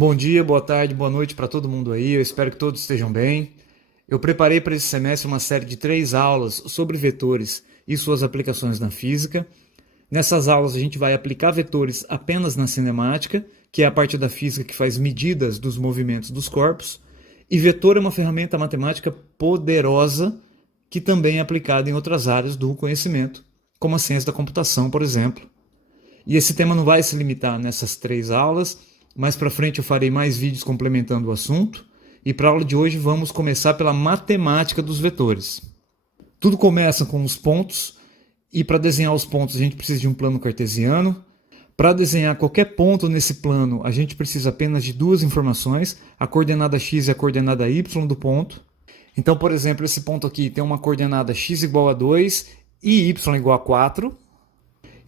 Bom dia, boa tarde, boa noite para todo mundo aí. Eu espero que todos estejam bem. Eu preparei para esse semestre uma série de 3 aulas sobre vetores e suas aplicações na física. Nessas aulas a gente vai aplicar vetores apenas na cinemática, que é a parte da física que faz medidas dos movimentos dos corpos. E vetor é uma ferramenta matemática poderosa que também é aplicada em outras áreas do conhecimento, como a ciência da computação, por exemplo. E esse tema não vai se limitar nessas 3 aulas. Mais para frente eu farei mais vídeos complementando o assunto. E para a aula de hoje vamos começar pela matemática dos vetores. Tudo começa com os pontos. E para desenhar os pontos a gente precisa de um plano cartesiano. Para desenhar qualquer ponto nesse plano a gente precisa apenas de duas informações. A coordenada x e a coordenada y do ponto. Então, por exemplo, esse ponto aqui tem uma coordenada x igual a 2 e y igual a 4.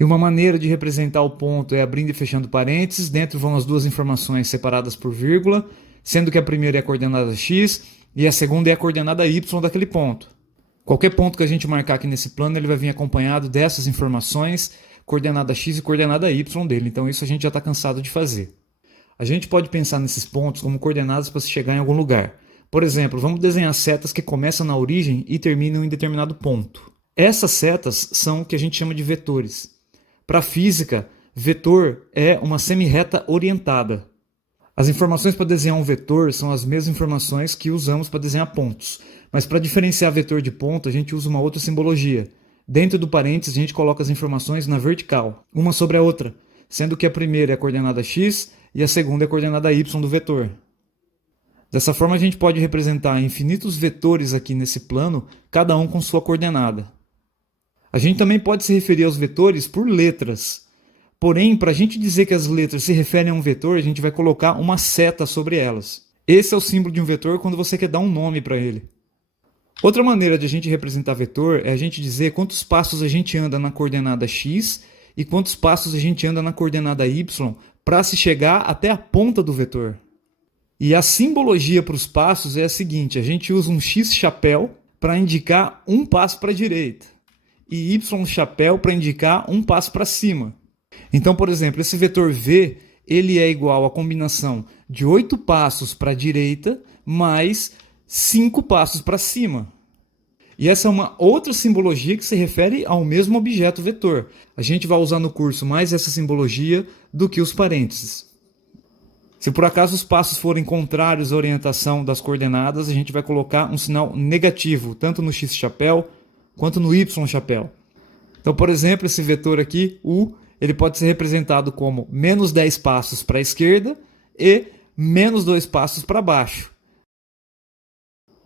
E uma maneira de representar o ponto é abrindo e fechando parênteses. Dentro vão as duas informações separadas por vírgula, sendo que a primeira é a coordenada x e a segunda é a coordenada y daquele ponto. Qualquer ponto que a gente marcar aqui nesse plano, ele vai vir acompanhado dessas informações, coordenada x e coordenada y dele. Então isso a gente já está cansado de fazer. A gente pode pensar nesses pontos como coordenadas para se chegar em algum lugar. Por exemplo, vamos desenhar setas que começam na origem e terminam em determinado ponto. Essas setas são o que a gente chama de vetores. Para a física, vetor é uma semirreta orientada. As informações para desenhar um vetor são as mesmas informações que usamos para desenhar pontos. Mas para diferenciar vetor de ponto, a gente usa uma outra simbologia. Dentro do parênteses, a gente coloca as informações na vertical, uma sobre a outra, sendo que a primeira é a coordenada x e a segunda é a coordenada y do vetor. Dessa forma, a gente pode representar infinitos vetores aqui nesse plano, cada um com sua coordenada. A gente também pode se referir aos vetores por letras. Porém, para a gente dizer que as letras se referem a um vetor, a gente vai colocar uma seta sobre elas. Esse é o símbolo de um vetor quando você quer dar um nome para ele. Outra maneira de a gente representar vetor é a gente dizer quantos passos a gente anda na coordenada x e quantos passos a gente anda na coordenada y para se chegar até a ponta do vetor. E a simbologia para os passos é a seguinte: a gente usa um x-chapéu para indicar um passo para a direita e y-chapéu para indicar um passo para cima. Então, por exemplo, esse vetor v ele é igual à combinação de 8 passos para a direita mais 5 passos para cima. E essa é uma outra simbologia que se refere ao mesmo objeto vetor. A gente vai usar no curso mais essa simbologia do que os parênteses. Se por acaso os passos forem contrários à orientação das coordenadas, a gente vai colocar um sinal negativo, tanto no x-chapéu quanto no y-chapéu. Então, por exemplo, esse vetor aqui, u, ele pode ser representado como menos 10 passos para a esquerda e menos 2 passos para baixo.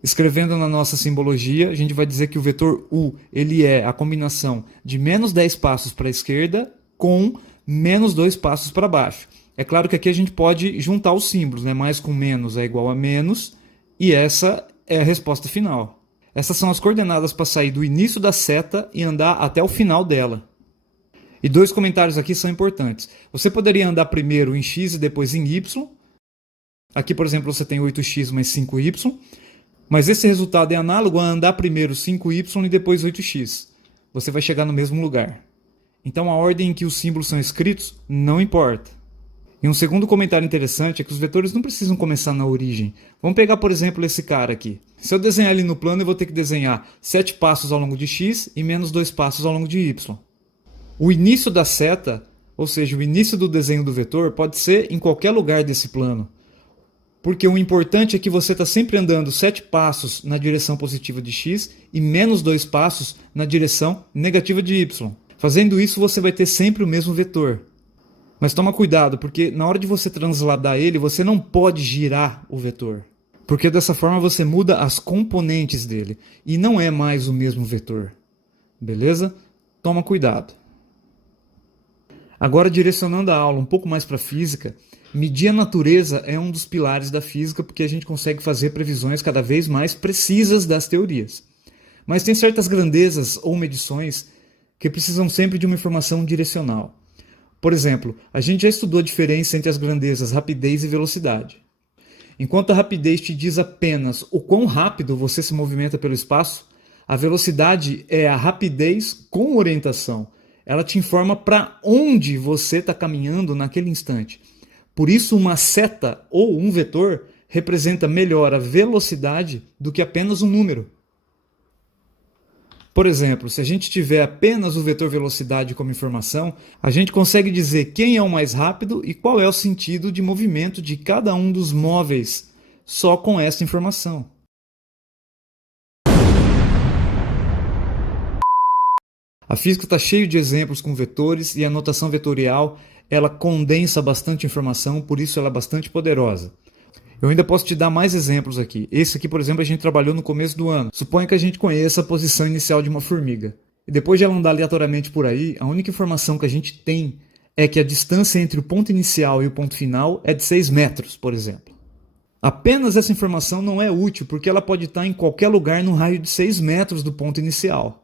Escrevendo na nossa simbologia, a gente vai dizer que o vetor u ele é a combinação de menos 10 passos para a esquerda com menos 2 passos para baixo. É claro que aqui a gente pode juntar os símbolos, né? Mais com menos é igual a menos, e essa é a resposta final. Essas são as coordenadas para sair do início da seta e andar até o final dela. E 2 comentários aqui são importantes. Você poderia andar primeiro em x e depois em y. Aqui, por exemplo, você tem 8x mais 5y. Mas esse resultado é análogo a andar primeiro 5y e depois 8x. Você vai chegar no mesmo lugar. Então a ordem em que os símbolos são escritos não importa. E um segundo comentário interessante é que os vetores não precisam começar na origem. Vamos pegar, por exemplo, esse cara aqui. Se eu desenhar ele no plano, eu vou ter que desenhar 7 passos ao longo de x e menos 2 passos ao longo de y. O início da seta, ou seja, o início do desenho do vetor, pode ser em qualquer lugar desse plano. Porque o importante é que você está sempre andando 7 passos na direção positiva de x e menos 2 passos na direção negativa de y. Fazendo isso, você vai ter sempre o mesmo vetor. Mas toma cuidado, porque na hora de você transladar ele, você não pode girar o vetor. Porque dessa forma você muda as componentes dele. E não é mais o mesmo vetor. Beleza? Toma cuidado. Agora, direcionando a aula um pouco mais para a física, medir a natureza é um dos pilares da física, porque a gente consegue fazer previsões cada vez mais precisas das teorias. Mas tem certas grandezas ou medições que precisam sempre de uma informação direcional. Por exemplo, a gente já estudou a diferença entre as grandezas rapidez e velocidade. Enquanto a rapidez te diz apenas o quão rápido você se movimenta pelo espaço, a velocidade é a rapidez com orientação. Ela te informa para onde você está caminhando naquele instante. Por isso, uma seta ou um vetor representa melhor a velocidade do que apenas um número. Por exemplo, se a gente tiver apenas o vetor velocidade como informação, a gente consegue dizer quem é o mais rápido e qual é o sentido de movimento de cada um dos móveis, só com essa informação. A física está cheia de exemplos com vetores e a notação vetorial ela condensa bastante informação, por isso ela é bastante poderosa. Eu ainda posso te dar mais exemplos aqui. Esse aqui, por exemplo, a gente trabalhou no começo do ano. Suponha que a gente conheça a posição inicial de uma formiga. E depois de ela andar aleatoriamente por aí, a única informação que a gente tem é que a distância entre o ponto inicial e o ponto final é de 6 metros, por exemplo. Apenas essa informação não é útil, porque ela pode estar em qualquer lugar no raio de 6 metros do ponto inicial.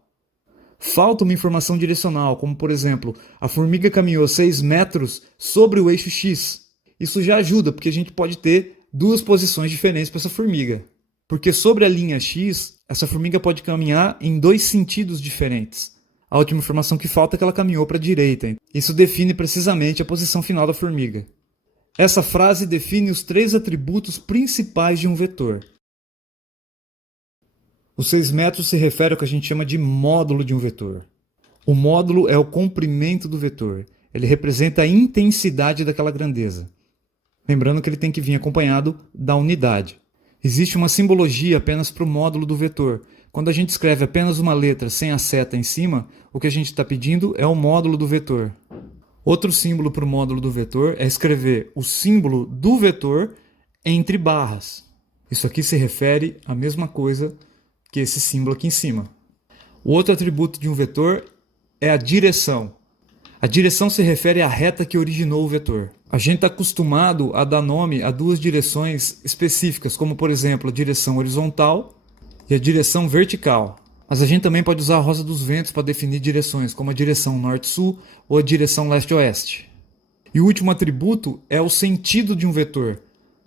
Falta uma informação direcional, como por exemplo, a formiga caminhou 6 metros sobre o eixo X. Isso já ajuda, porque a gente pode ter duas posições diferentes para essa formiga. Porque sobre a linha X, essa formiga pode caminhar em 2 sentidos diferentes. A última informação que falta é que ela caminhou para a direita. Isso define precisamente a posição final da formiga. Essa frase define os 3 atributos principais de um vetor. Os 6 metros se refere ao que a gente chama de módulo de um vetor. O módulo é o comprimento do vetor. Ele representa a intensidade daquela grandeza. Lembrando que ele tem que vir acompanhado da unidade. Existe uma simbologia apenas para o módulo do vetor. Quando a gente escreve apenas uma letra sem a seta em cima, o que a gente está pedindo é o módulo do vetor. Outro símbolo para o módulo do vetor é escrever o símbolo do vetor entre barras. Isso aqui se refere à mesma coisa que esse símbolo aqui em cima. O outro atributo de um vetor é a direção. A direção se refere à reta que originou o vetor. A gente está acostumado a dar nome a 2 direções específicas, como por exemplo a direção horizontal e a direção vertical. Mas a gente também pode usar a rosa dos ventos para definir direções, como a direção norte-sul ou a direção leste-oeste. E o último atributo é o sentido de um vetor.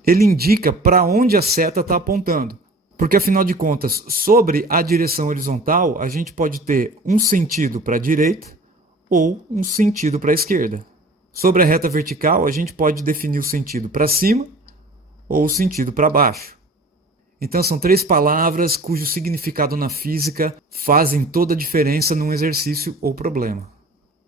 Ele indica para onde a seta está apontando. Porque, afinal de contas, sobre a direção horizontal, a gente pode ter um sentido para a direita ou um sentido para a esquerda. Sobre a reta vertical, a gente pode definir o sentido para cima ou o sentido para baixo. Então, são 3 palavras cujo significado na física fazem toda a diferença num exercício ou problema.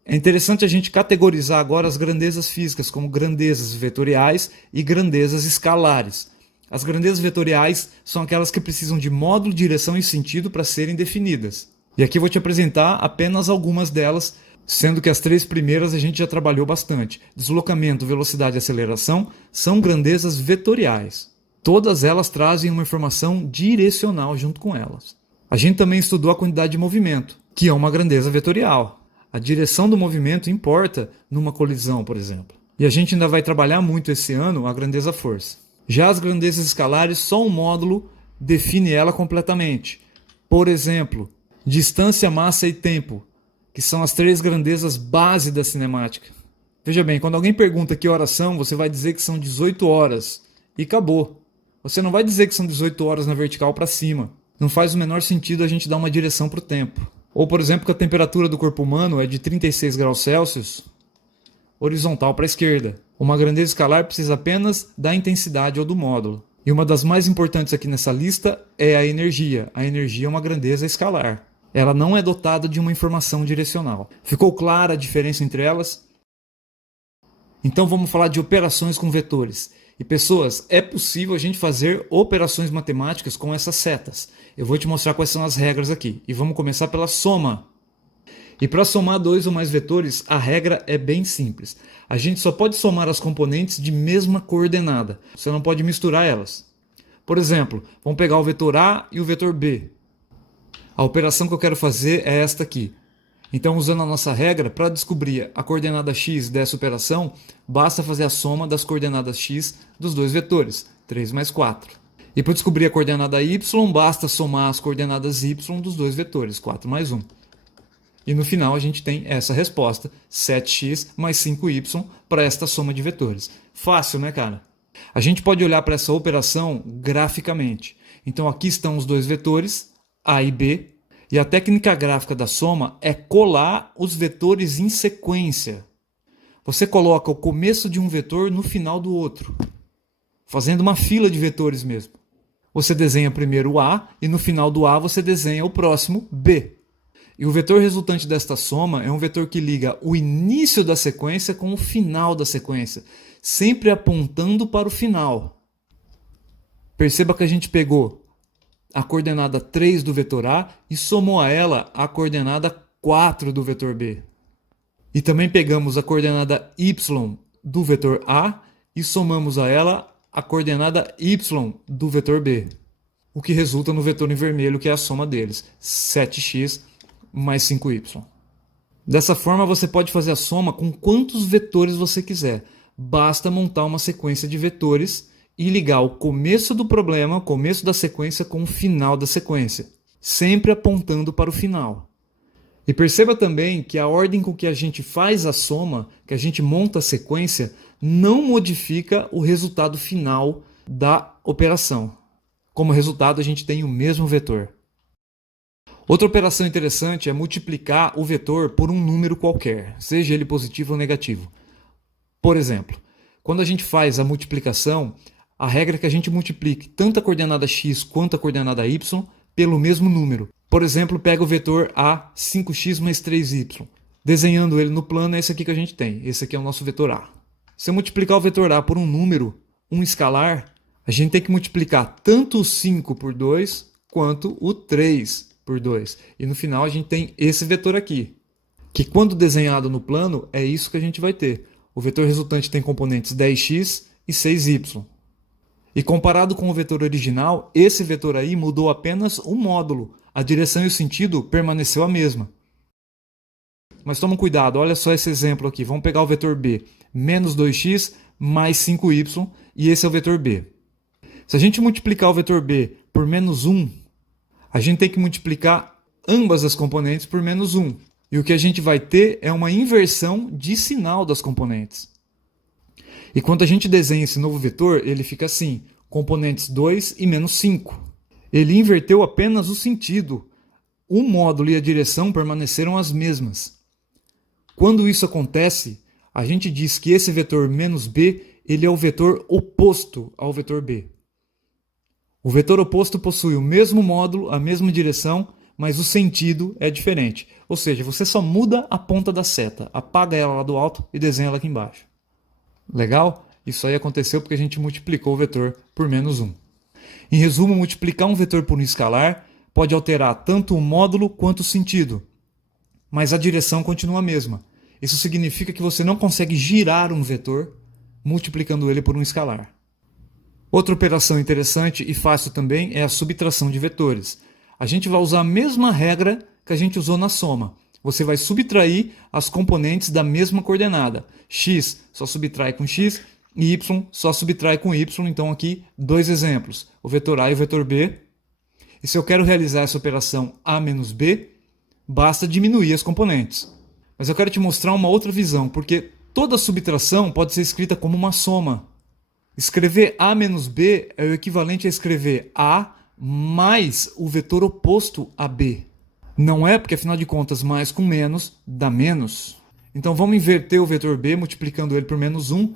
É interessante a gente categorizar agora as grandezas físicas como grandezas vetoriais e grandezas escalares. As grandezas vetoriais são aquelas que precisam de módulo, direção e sentido para serem definidas. E aqui eu vou te apresentar apenas algumas delas, sendo que as 3 primeiras a gente já trabalhou bastante. Deslocamento, velocidade e aceleração são grandezas vetoriais. Todas elas trazem uma informação direcional junto com elas. A gente também estudou a quantidade de movimento, que é uma grandeza vetorial. A direção do movimento importa numa colisão, por exemplo. E a gente ainda vai trabalhar muito esse ano a grandeza força. Já as grandezas escalares, só um módulo define ela completamente. Por exemplo, distância, massa e tempo, que são as 3 grandezas base da cinemática. Veja bem, quando alguém pergunta que horas são, você vai dizer que são 18 horas e acabou. Você não vai dizer que são 18 horas na vertical para cima. Não faz o menor sentido a gente dar uma direção para o tempo. Ou, por exemplo, que a temperatura do corpo humano é de 36 graus Celsius, horizontal para a esquerda. Uma grandeza escalar precisa apenas da intensidade ou do módulo. E uma das mais importantes aqui nessa lista é a energia. A energia é uma grandeza escalar. Ela não é dotada de uma informação direcional. Ficou clara a diferença entre elas? Então vamos falar de operações com vetores. E pessoas, é possível a gente fazer operações matemáticas com essas setas. Eu vou te mostrar quais são as regras aqui. E vamos começar pela soma. E para somar 2 ou mais vetores, a regra é bem simples. A gente só pode somar as componentes de mesma coordenada. Você não pode misturar elas. Por exemplo, vamos pegar o vetor A e o vetor B. A operação que eu quero fazer é esta aqui. Então, usando a nossa regra, para descobrir a coordenada x dessa operação, basta fazer a soma das coordenadas x dos 2 vetores, 3 mais 4. E para descobrir a coordenada y, basta somar as coordenadas y dos 2 vetores, 4 mais 1. E no final a gente tem essa resposta, 7x mais 5y, para esta soma de vetores. Fácil, né, cara? A gente pode olhar para essa operação graficamente. Então aqui estão os 2 vetores, A e B, e a técnica gráfica da soma é colar os vetores em sequência. Você coloca o começo de um vetor no final do outro, fazendo uma fila de vetores mesmo. Você desenha primeiro o A e no final do A você desenha o próximo B. E o vetor resultante desta soma é um vetor que liga o início da sequência com o final da sequência, sempre apontando para o final. Perceba que a gente pegou a coordenada 3 do vetor A e somou a ela a coordenada 4 do vetor B. E também pegamos a coordenada y do vetor A e somamos a ela a coordenada y do vetor B, o que resulta no vetor em vermelho, que é a soma deles, 7x mais 5y. Dessa forma, você pode fazer a soma com quantos vetores você quiser. Basta montar uma sequência de vetores e ligar o começo do problema, o começo da sequência, com o final da sequência, sempre apontando para o final. E perceba também que a ordem com que a gente faz a soma, que a gente monta a sequência, não modifica o resultado final da operação. Como resultado, a gente tem o mesmo vetor. Outra operação interessante é multiplicar o vetor por um número qualquer, seja ele positivo ou negativo. Por exemplo, quando a gente faz a multiplicação, a regra é que a gente multiplique tanto a coordenada x quanto a coordenada y pelo mesmo número. Por exemplo, pega o vetor A, 5x mais 3y. Desenhando ele no plano, é esse aqui que a gente tem. Esse aqui é o nosso vetor A. Se eu multiplicar o vetor A por um número, um escalar, a gente tem que multiplicar tanto o 5 por 2 quanto o 3 por 2. E no final a gente tem esse vetor aqui, que quando desenhado no plano, é isso que a gente vai ter. O vetor resultante tem componentes 10x e 6y. E comparado com o vetor original, esse vetor aí mudou apenas o módulo. A direção e o sentido permaneceu a mesma. Mas toma cuidado, olha só esse exemplo aqui. Vamos pegar o vetor B, menos 2x mais 5y, e esse é o vetor B. Se a gente multiplicar o vetor B por menos 1, a gente tem que multiplicar ambas as componentes por menos 1. E o que a gente vai ter é uma inversão de sinal das componentes. E quando a gente desenha esse novo vetor, ele fica assim, componentes 2 e menos 5. Ele inverteu apenas o sentido. O módulo e a direção permaneceram as mesmas. Quando isso acontece, a gente diz que esse vetor menos b ele é o vetor oposto ao vetor b. O vetor oposto possui o mesmo módulo, a mesma direção, mas o sentido é diferente. Ou seja, você só muda a ponta da seta, apaga ela lá do alto e desenha ela aqui embaixo. Legal? Isso aí aconteceu porque a gente multiplicou o vetor por menos 1. Em resumo, multiplicar um vetor por um escalar pode alterar tanto o módulo quanto o sentido, mas a direção continua a mesma. Isso significa que você não consegue girar um vetor multiplicando ele por um escalar. Outra operação interessante e fácil também é a subtração de vetores. A gente vai usar a mesma regra que a gente usou na soma. Você vai subtrair as componentes da mesma coordenada. X só subtrai com x e y só subtrai com y. Então aqui dois exemplos, o vetor A e o vetor B. E se eu quero realizar essa operação A menos B, basta diminuir as componentes. Mas eu quero te mostrar uma outra visão, porque toda subtração pode ser escrita como uma soma. Escrever A menos B é o equivalente a escrever A mais o vetor oposto a B. Não é porque, afinal de contas, mais com menos dá menos. Então vamos inverter o vetor B multiplicando ele por menos 1.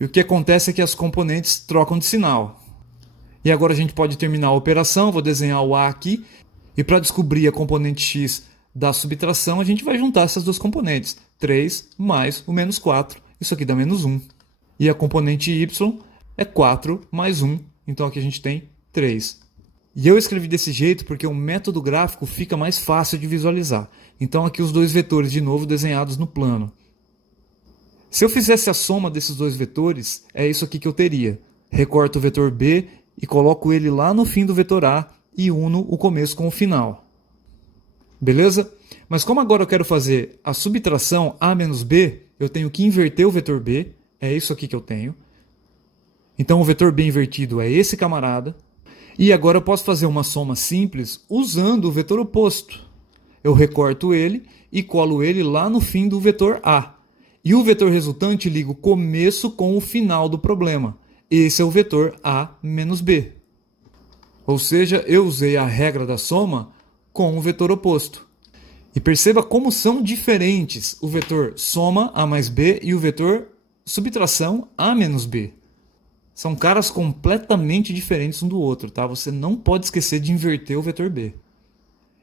E o que acontece é que as componentes trocam de sinal. E agora a gente pode terminar a operação. Vou desenhar o A aqui. E para descobrir a componente x da subtração, a gente vai juntar essas duas componentes. 3 mais o menos 4. Isso aqui dá menos 1. E a componente y é 4 mais 1. Então aqui a gente tem 3. E eu escrevi desse jeito porque o método gráfico fica mais fácil de visualizar. Então aqui os dois vetores de novo desenhados no plano. Se eu fizesse a soma desses dois vetores, é isso aqui que eu teria. Recorto o vetor B e coloco ele lá no fim do vetor A e uno o começo com o final. Beleza? Mas como agora eu quero fazer a subtração A menos B, eu tenho que inverter o vetor B. É isso aqui que eu tenho. Então o vetor B invertido é esse camarada. E agora eu posso fazer uma soma simples usando o vetor oposto. Eu recorto ele e colo ele lá no fim do vetor A. E o vetor resultante liga o começo com o final do problema. Esse é o vetor A menos B. Ou seja, eu usei a regra da soma com o vetor oposto. E perceba como são diferentes o vetor soma A mais B e o vetor subtração A menos B. São caras completamente diferentes um do outro, tá? Você não pode esquecer de inverter o vetor B.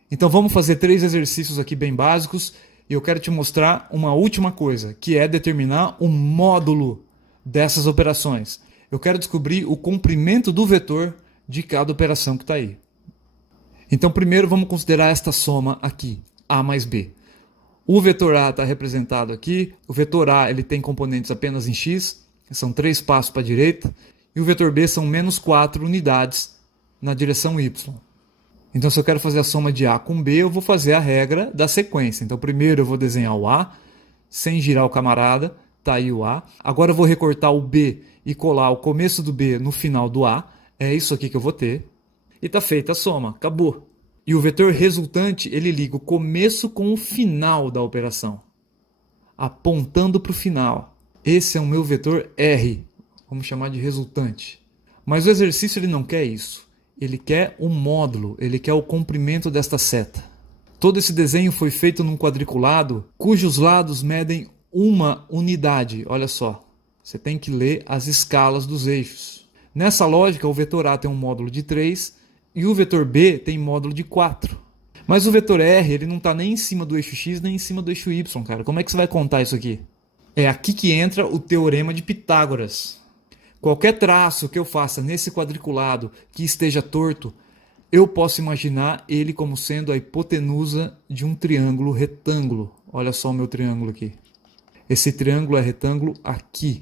Então vamos fazer 3 exercícios aqui bem básicos e eu quero te mostrar uma última coisa, que é determinar o módulo dessas operações. Eu quero descobrir o comprimento do vetor de cada operação que está aí. Então primeiro vamos considerar esta soma aqui, A mais B. O vetor A está representado aqui, o vetor A ele tem componentes apenas em x, são 3 passos para a direita, e o vetor B são menos 4 unidades na direção y. Então, se eu quero fazer a soma de A com B, eu vou fazer a regra da sequência. Então, primeiro eu vou desenhar o A, sem girar o camarada, tá aí o A. Agora eu vou recortar o B e colar o começo do B no final do A. É isso aqui que eu vou ter. E tá feita a soma, acabou. E o vetor resultante, ele liga o começo com o final da operação, apontando para o final. Esse é o meu vetor R, vamos chamar de resultante. Mas o exercício ele não quer isso. Ele quer o módulo, ele quer o comprimento desta seta. Todo esse desenho foi feito num quadriculado cujos lados medem uma unidade. Olha só, você tem que ler as escalas dos eixos. Nessa lógica, o vetor A tem um módulo de 3 e o vetor B tem módulo de 4. Mas o vetor R ele não está nem em cima do eixo X nem em cima do eixo Y, cara. Como é que você vai contar isso aqui? É aqui que entra o teorema de Pitágoras. Qualquer traço que eu faça nesse quadriculado que esteja torto, eu posso imaginar ele como sendo a hipotenusa de um triângulo retângulo. Olha só o meu triângulo aqui. Esse triângulo é retângulo aqui,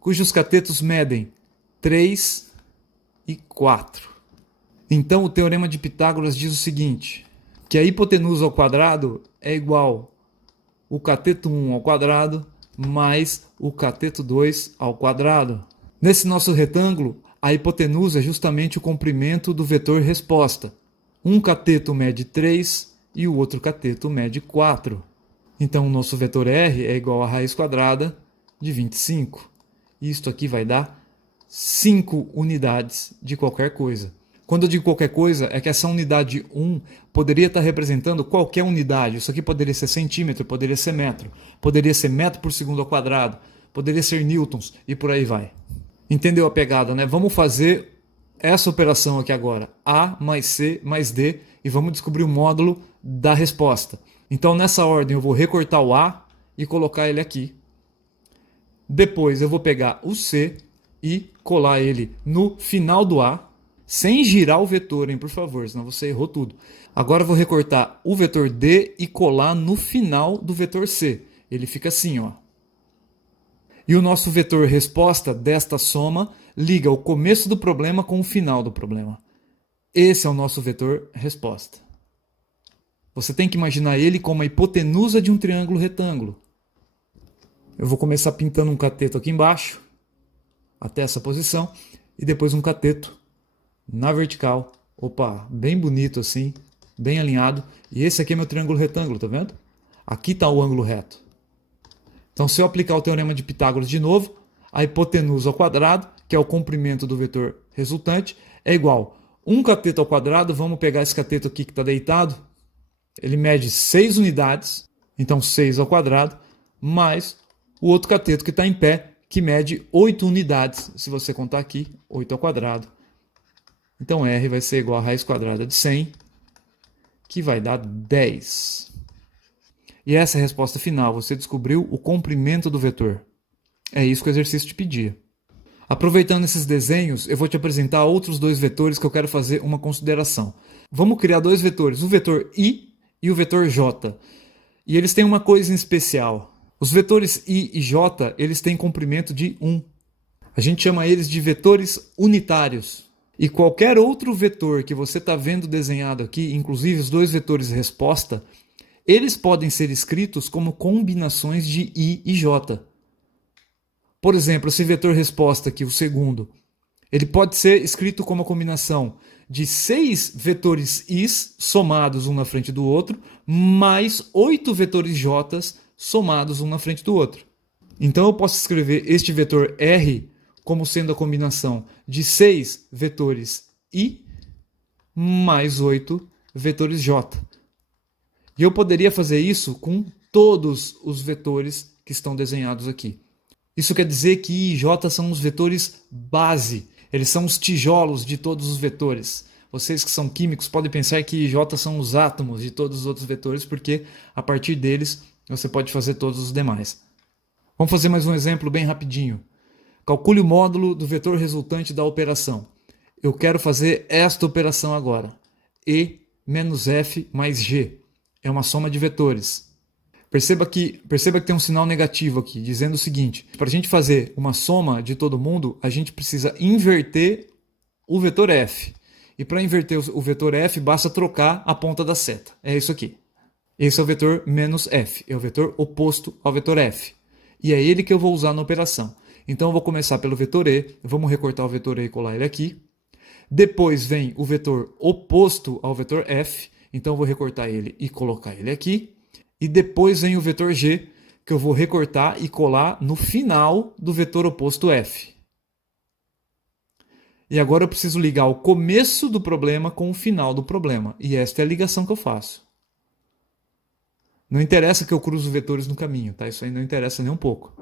cujos catetos medem 3 e 4. Então o teorema de Pitágoras diz o seguinte, que a hipotenusa ao quadrado é igual o cateto 1 ao quadrado mais o cateto 2 ao quadrado. Nesse nosso retângulo, a hipotenusa é justamente o comprimento do vetor resposta. Um cateto mede 3 e o outro cateto mede 4. Então o nosso vetor R é igual a raiz quadrada de 25. Isto aqui vai dar 5 unidades de qualquer coisa. Quando eu digo qualquer coisa, é que essa unidade 1 poderia estar representando qualquer unidade. Isso aqui poderia ser centímetro, poderia ser metro, poderia ser metro por segundo ao quadrado, poderia ser newtons e por aí vai. Entendeu a pegada, né? Vamos fazer essa operação aqui agora. A mais C mais D e vamos descobrir o módulo da resposta. Então nessa ordem eu vou recortar o A e colocar ele aqui. Depois eu vou pegar o C e colar ele no final do A. Sem girar o vetor, hein, por favor, senão você errou tudo. Agora eu vou recortar o vetor D e colar no final do vetor C. Ele fica assim, ó. E o nosso vetor resposta desta soma liga o começo do problema com o final do problema. Esse é o nosso vetor resposta. Você tem que imaginar ele como a hipotenusa de um triângulo retângulo. Eu vou começar pintando um cateto aqui embaixo, até essa posição, e depois um cateto na vertical, opa, bem bonito assim, bem alinhado. E esse aqui é meu triângulo retângulo, tá vendo? Aqui está o ângulo reto. Então se eu aplicar o teorema de Pitágoras de novo, a hipotenusa ao quadrado, que é o comprimento do vetor resultante, é igual a 1 cateto ao quadrado. Vamos pegar esse cateto aqui que está deitado, ele mede 6 unidades, então 6 ao quadrado, mais o outro cateto que está em pé, que mede 8 unidades, se você contar aqui, 8 ao quadrado. Então R vai ser igual a raiz quadrada de 100, que vai dar 10. E essa é a resposta final. Você descobriu o comprimento do vetor. É isso que o exercício te pedia. Aproveitando esses desenhos, eu vou te apresentar outros 2 vetores que eu quero fazer uma consideração. Vamos criar 2 vetores, o vetor I e o vetor J. E eles têm uma coisa em especial. Os vetores I e J, eles têm comprimento de 1. A gente chama eles de vetores unitários. E qualquer outro vetor que você está vendo desenhado aqui, inclusive os 2 vetores resposta, eles podem ser escritos como combinações de I e J. Por exemplo, esse vetor resposta aqui, o segundo, ele pode ser escrito como a combinação de 6 vetores I's somados um na frente do outro, mais 8 vetores J's somados um na frente do outro. Então eu posso escrever este vetor R como sendo a combinação de 6 vetores I mais 8 vetores J. E E eu poderia fazer isso com todos os vetores que estão desenhados aqui. Isso quer dizer que I e J são os vetores base. Eles são os tijolos de todos os vetores. Vocês que são químicos podem pensar que I e J são os átomos de todos os outros vetores, porque a partir deles você pode fazer todos os demais. Vamos fazer mais um exemplo bem rapidinho. Calcule o módulo do vetor resultante da operação. Eu quero fazer esta operação agora. E menos F mais G. É uma soma de vetores. Perceba que tem um sinal negativo aqui, dizendo o seguinte: para a gente fazer uma soma de todo mundo, a gente precisa inverter o vetor F. E para inverter o vetor F, basta trocar a ponta da seta. É isso aqui. Esse é o vetor menos F, é o vetor oposto ao vetor F. E é ele que eu vou usar na operação. Então eu vou começar pelo vetor E, vamos recortar o vetor E e colar ele aqui. Depois vem o vetor oposto ao vetor F, então eu vou recortar ele e colocar ele aqui. E depois vem o vetor G, que eu vou recortar e colar no final do vetor oposto F. E agora eu preciso ligar o começo do problema com o final do problema. E esta é a ligação que eu faço. Não interessa que eu cruzo vetores no caminho, tá? Isso aí não interessa nem um pouco.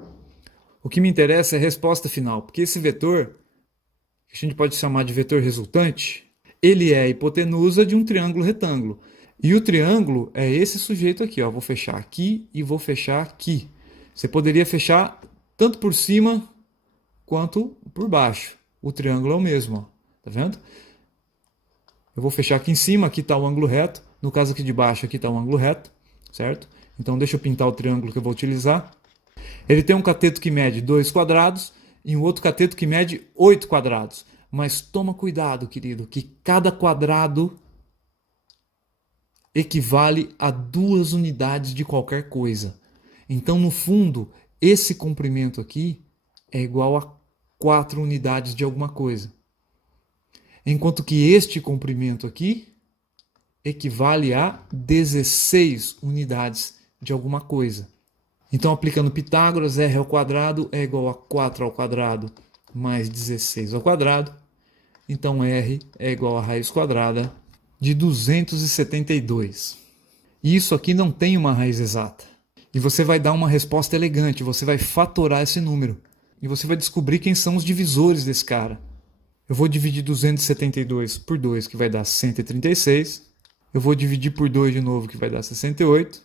O que me interessa é a resposta final, porque esse vetor, que a gente pode chamar de vetor resultante, ele é a hipotenusa de um triângulo retângulo. E o triângulo é esse sujeito aqui, ó. Vou fechar aqui e vou fechar aqui. Você poderia fechar tanto por cima quanto por baixo. O triângulo é o mesmo, ó. Tá vendo? Eu vou fechar aqui em cima, aqui está o ângulo reto. No caso aqui de baixo, aqui está o ângulo reto, certo? Então deixa eu pintar o triângulo que eu vou utilizar. Ele tem um cateto que mede 2 quadrados e um outro cateto que mede 8 quadrados. Mas toma cuidado, querido, que cada quadrado equivale a 2 unidades de qualquer coisa. Então, no fundo, esse comprimento aqui é igual a 4 unidades de alguma coisa. Enquanto que este comprimento aqui equivale a 16 unidades de alguma coisa. Então, aplicando Pitágoras, r ao quadrado é igual a 4 ao quadrado mais 16 ao quadrado. Então, r é igual a raiz quadrada de 272. E isso aqui não tem uma raiz exata. E você vai dar uma resposta elegante, você vai fatorar esse número. E você vai descobrir quem são os divisores desse cara. Eu vou dividir 272 por 2, que vai dar 136. Eu vou dividir por 2 de novo, que vai dar 68.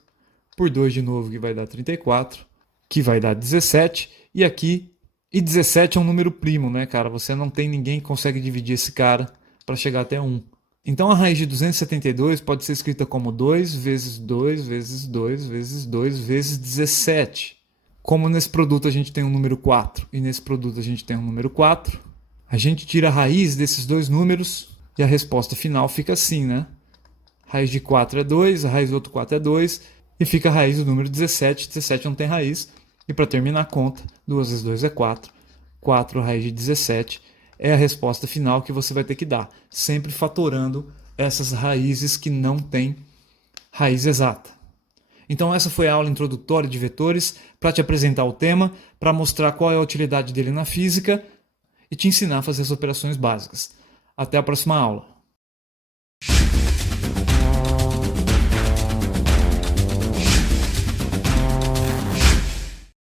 Por 2 de novo, que vai dar 34. Que vai dar 17. E aqui, e 17 é um número primo, né, cara? Você não tem ninguém que consegue dividir esse cara para chegar até 1. Então a raiz de 272 pode ser escrita como 2 vezes 2 vezes 2 vezes 2 vezes 17. Como nesse produto a gente tem um número 4 e nesse produto a gente tem um número 4, a gente tira a raiz desses dois números e a resposta final fica assim, né? Raiz de 4 é 2, a raiz do outro 4 é 2 e fica a raiz do número 17. 17 não tem raiz. E para terminar a conta, 2 vezes 2 é 4. 4 raiz de 17 é a resposta final que você vai ter que dar, sempre fatorando essas raízes que não têm raiz exata. Então essa foi a aula introdutória de vetores para te apresentar o tema, para mostrar qual é a utilidade dele na física e te ensinar a fazer as operações básicas. Até a próxima aula.